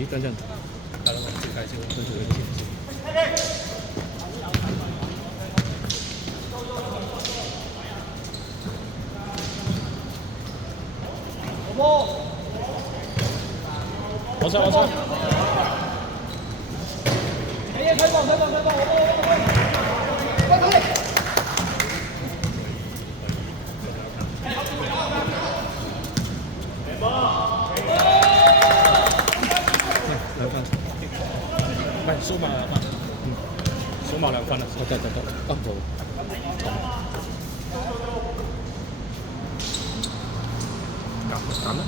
咦，等陣，大佬我唔知介紹，跟住你知唔知？我收。兩分，唔係數碼數碼2分啊！得，好。減啦，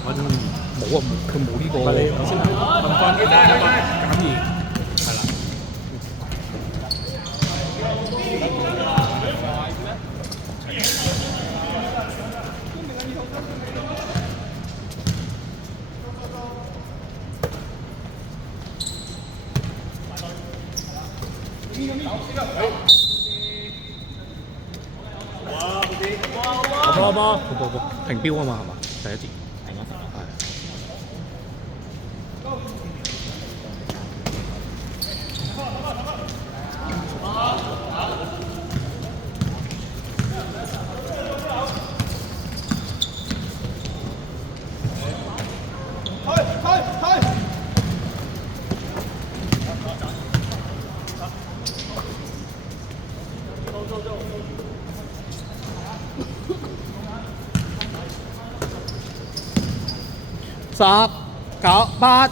冇啊，佢冇呢個。我先問翻減2，係啦。波，停標啊嘛，係嘛？第一節停一停，係。10、9、8。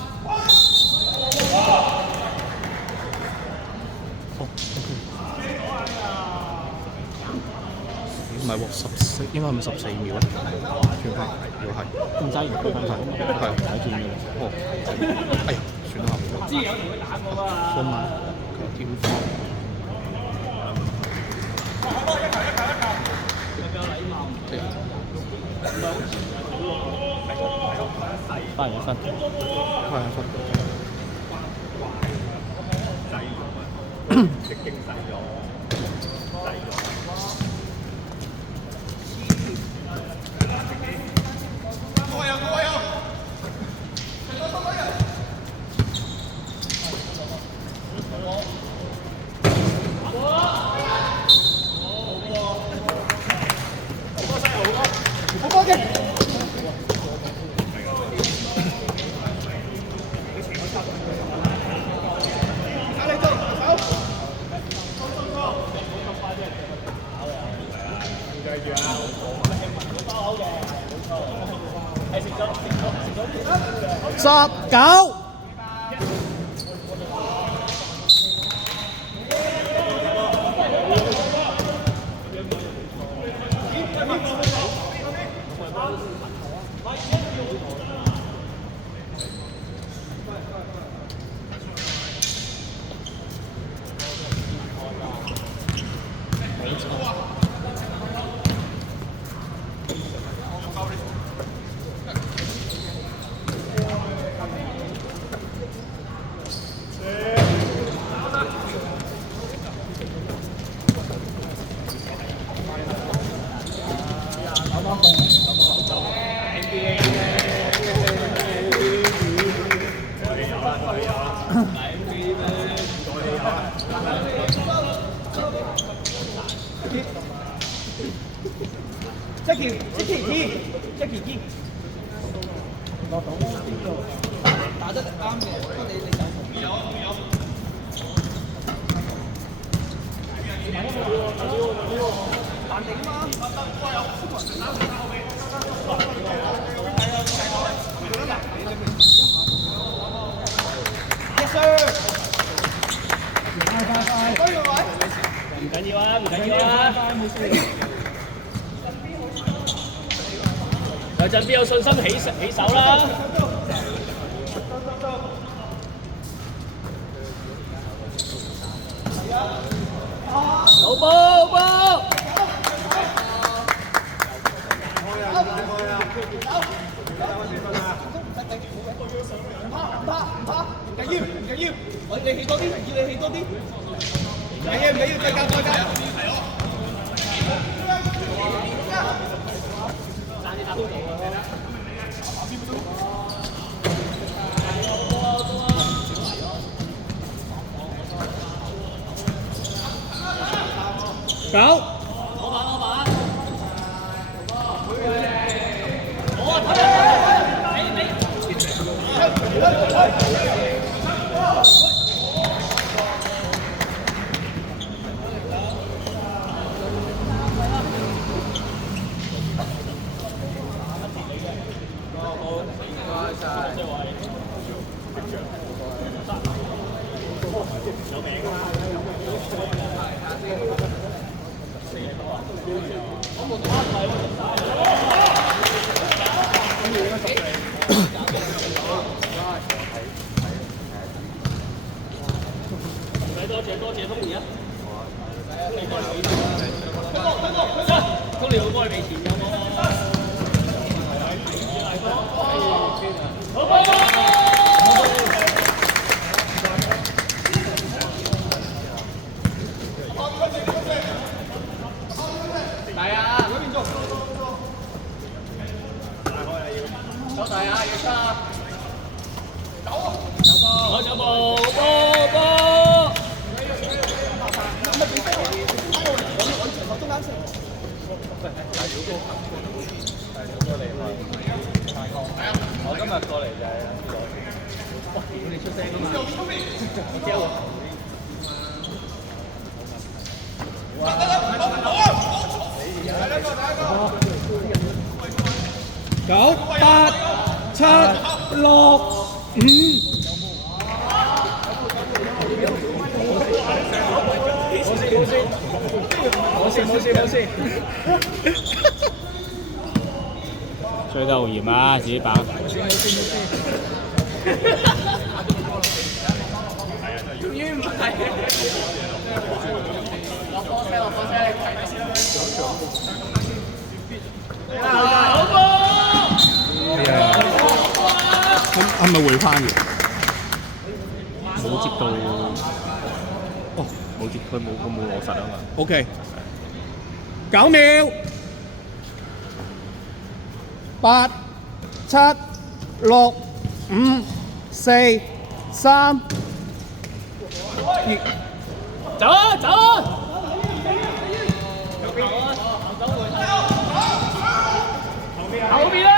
唔係喎，14應該係咪14秒啊？轉翻，如果係，咁齋完翻係睇轉嘅啦。哦，哎呀，算啦，唔知有同佢打過啊。放慢，跳翻。8分。直經洗咗。19。Jackie 落到邊度？打得啱嘅，不過你走有。彈定嘛？Yes sir。快！唔緊要啊，唔緊要啊。有陣邊有信心起手啦！好波！唔緊要，你起多啲，叫你起多啲。唔緊要，再加。9。多謝通兒啊！通兒會幫你俾錢㗎喎。大啊！收大啊！要出啊！走波！我今日過嚟就係你出聲啊嘛！我驚喎。9、8、7、6、5。冇事。吹得好嚴啊！自己把。係咪回翻嘅？冇接到。哦，冇接，佢冇攞實啊嘛。OK。9秒。8、7、6、5、4、3、2。走啊！後面啦！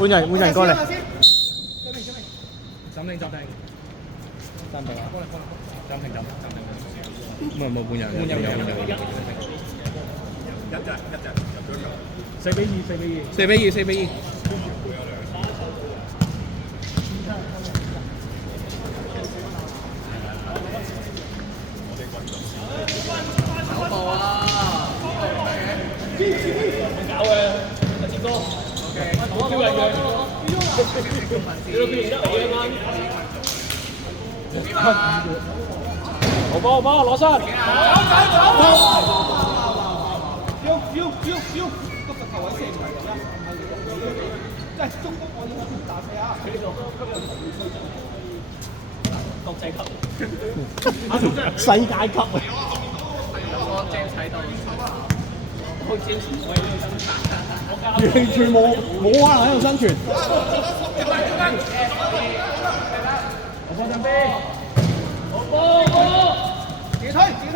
換人過嚟。暫停。冇換人。4-2。搞嘅，阿志哥。叫人嘅。你都變得我啱。好波，攞身。要，個球位射唔係咁啦，即係中鋒我要打死啊！國際級。世界級啊！我 James 喺度，好 James 唔可以生存。完全冇可能喺度生存。我放上邊。好波！自己推，自己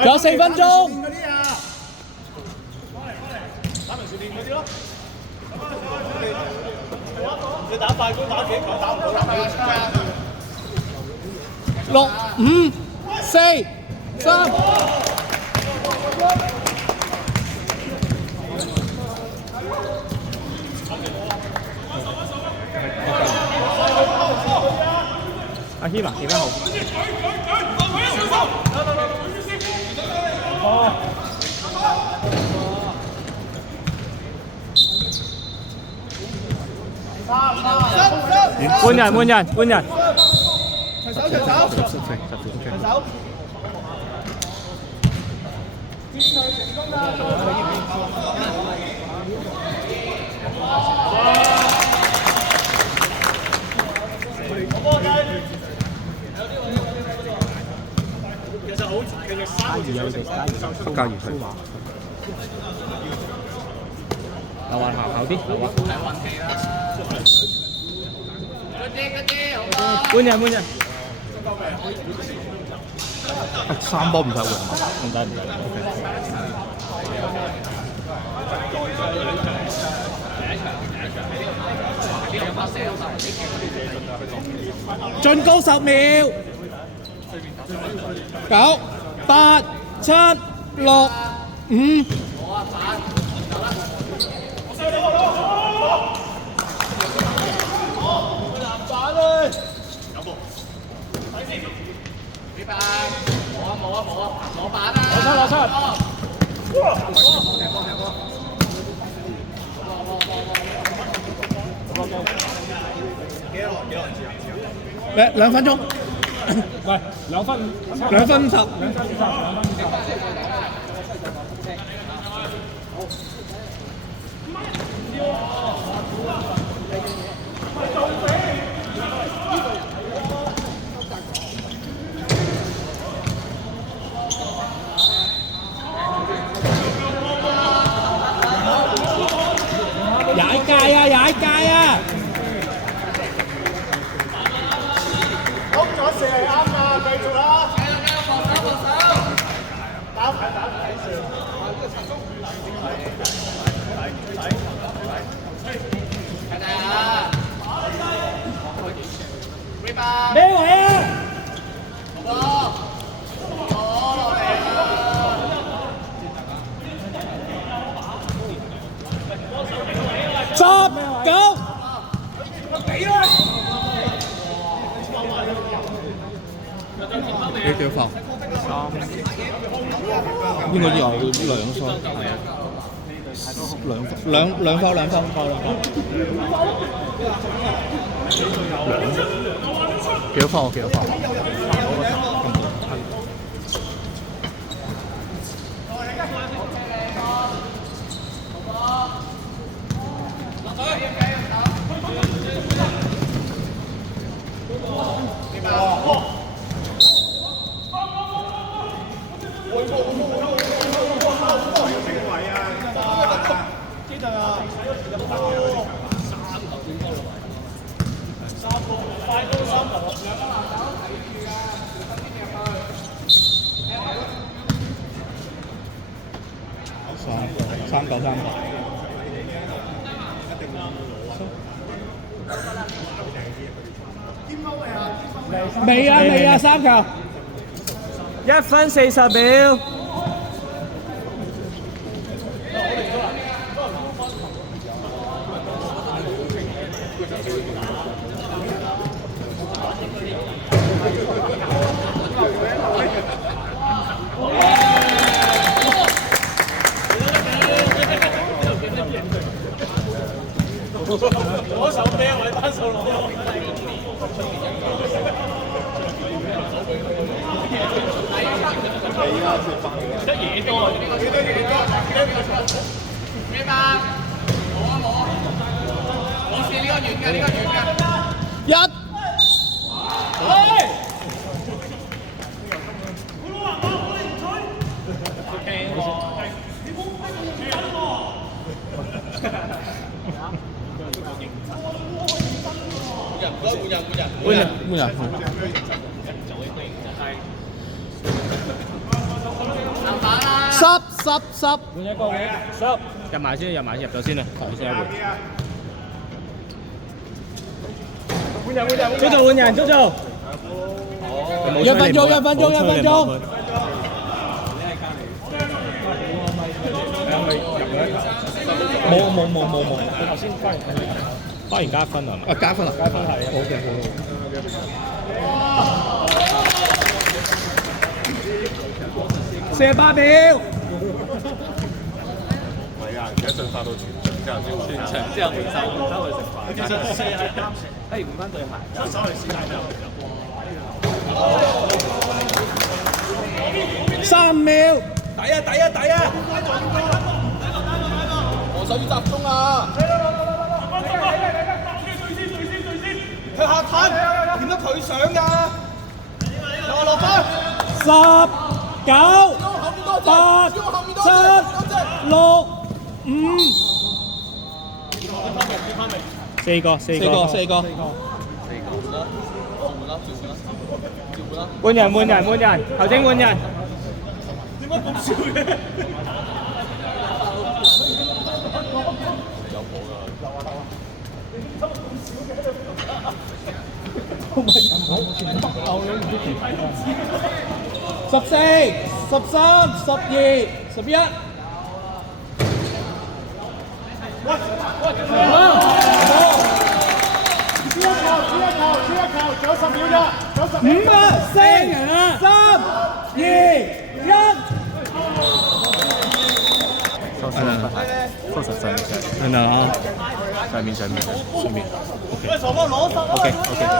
仲有4分鐘。你打快攻打幾球打唔到啦6、5、4、3。阿軒啊，幾分號？3換人換人換人，齊手齊手，齊手。加熱佢。流滑後啲，流滑。換人換人，三波唔使換係嘛？唔使唔使。進攻10秒。9、8、7、6、5。2分鐘。喂，2分2分10。踩界啊！踩界啊！空咗射係啱㗎，繼續啦。咩位啊？19。幾多分？3。應該有2分，係啊。兩分。幾多分？幾多分？3-9-3。未啊，3球。1分40秒。攞手啤位單手攞。得嘢多啊！咩嘛？冇啊！我試呢個遠嘅，呢個遠嘅。1。換人。10。換一個嘅，10。入埋先，入咗先啦，頭先一換。Jojo換人，Jojo。1分鐘。冇。佢頭先翻完加分係嘛？加分啦。加分係。好。48秒。係啊，而家進化到全場之後先回收，回收去食飯。不如換翻對鞋。手嚟試下3秒，抵啊！我手要集中啊！佢下攤，點解佢上㗎？落翻。10、9、8、7、6、5。4個。換人，球證換人。點解咁少嘅？14、13、12、11。5、4、3、2、1。收實上面真的啊。上面。OK。